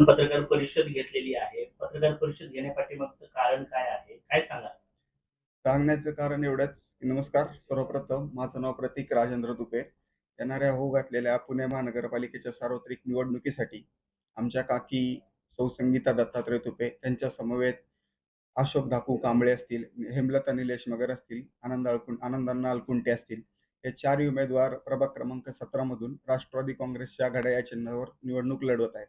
पत्रकार परिषद घेतलेली आहे. पत्रकार परिषद घेण्यापाठीमागचं कारण काय आहे? काय सांगा सांगण्याचं कारण एवढंच. नमस्कार सर्वप्रथम माझं नाव प्रतीक राजेंद्र दुपे येणाऱ्या होऊ घातलेल्या पुणे महानगरपालिकेच्या सार्वत्रिक निवडणुकीसाठी आमच्या काकी सौ संगीता दत्तात्रय तुपे त्यांच्या समवेत अशोक धाकू कांबळे असतील हेमलता निलेश मगर असतील आनंद अळकुं आनंदांना अलकुंटे असतील हे चारही उमेदवार प्रभाग क्रमांक सतरामधून राष्ट्रवादी काँग्रेसच्या घड्या या चिन्हावर निवडणूक लढवत आहेत.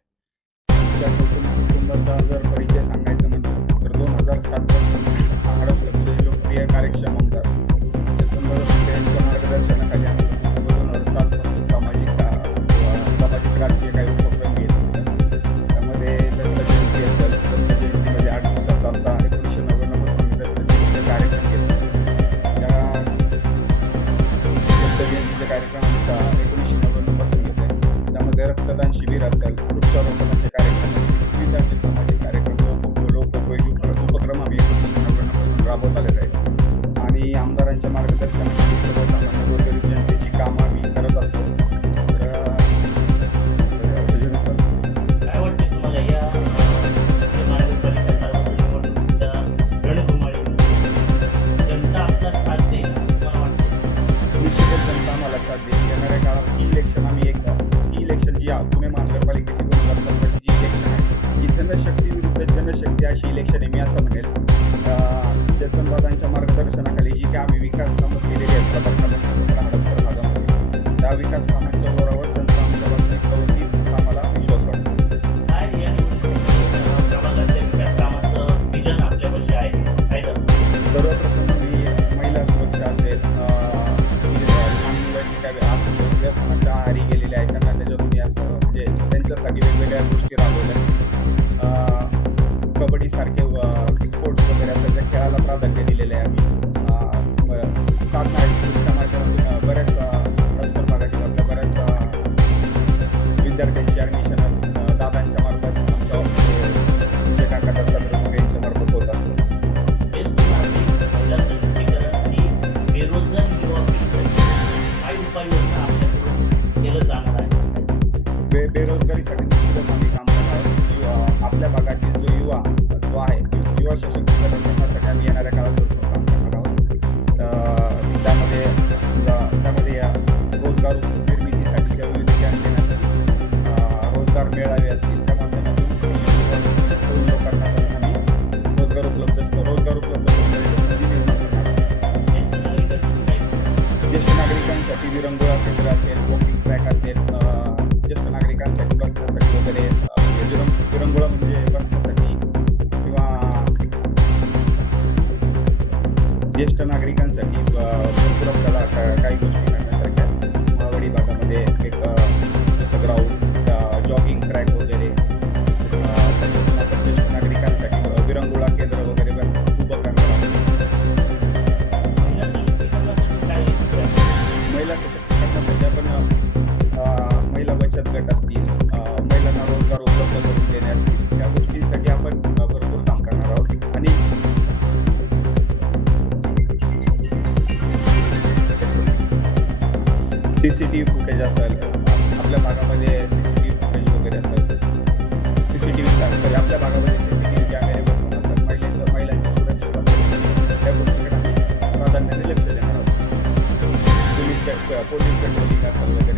त्यांच्या कुटुंबाचा जर परिचय सांगायचं म्हटलं तर दोन हजार सातपासून महाराष्ट्रातले लोकप्रिय कार्यक्षम आमदार लक्षात घेऊन येणाऱ्या काळात ही इलेक्शन आम्ही एक ही इलेक्शन जी पुणे महानगरपालिकेची दोन हजार पंधराची इलेक्शन आहे ही जनशक्ती विरुद्ध जनशक्ती अशी इलेक्शन आहे मी असं म्हणेल. चेतनदादांच्या मार्गदर्शनाखाली जी काही आम्ही विकास कामं केलेली आहेत. त्या विकास कामं भागातील जो युवा तो आहे युवा सशक्तीकरण C C T V footage असेल आपल्या भागामध्ये C C T V footage वगैरे असेल सी सी टी व्ही असेल आपल्या भागामध्ये सी सी टी व्ही कॅमेरे बसून असतात. महिलांच्या महिलांच्या सुरक्षित त्या गोष्टीकडे प्राधान्याने लक्ष देणार आहोत. पोलीस पोलीस कंट्रोलिंग असेल वगैरे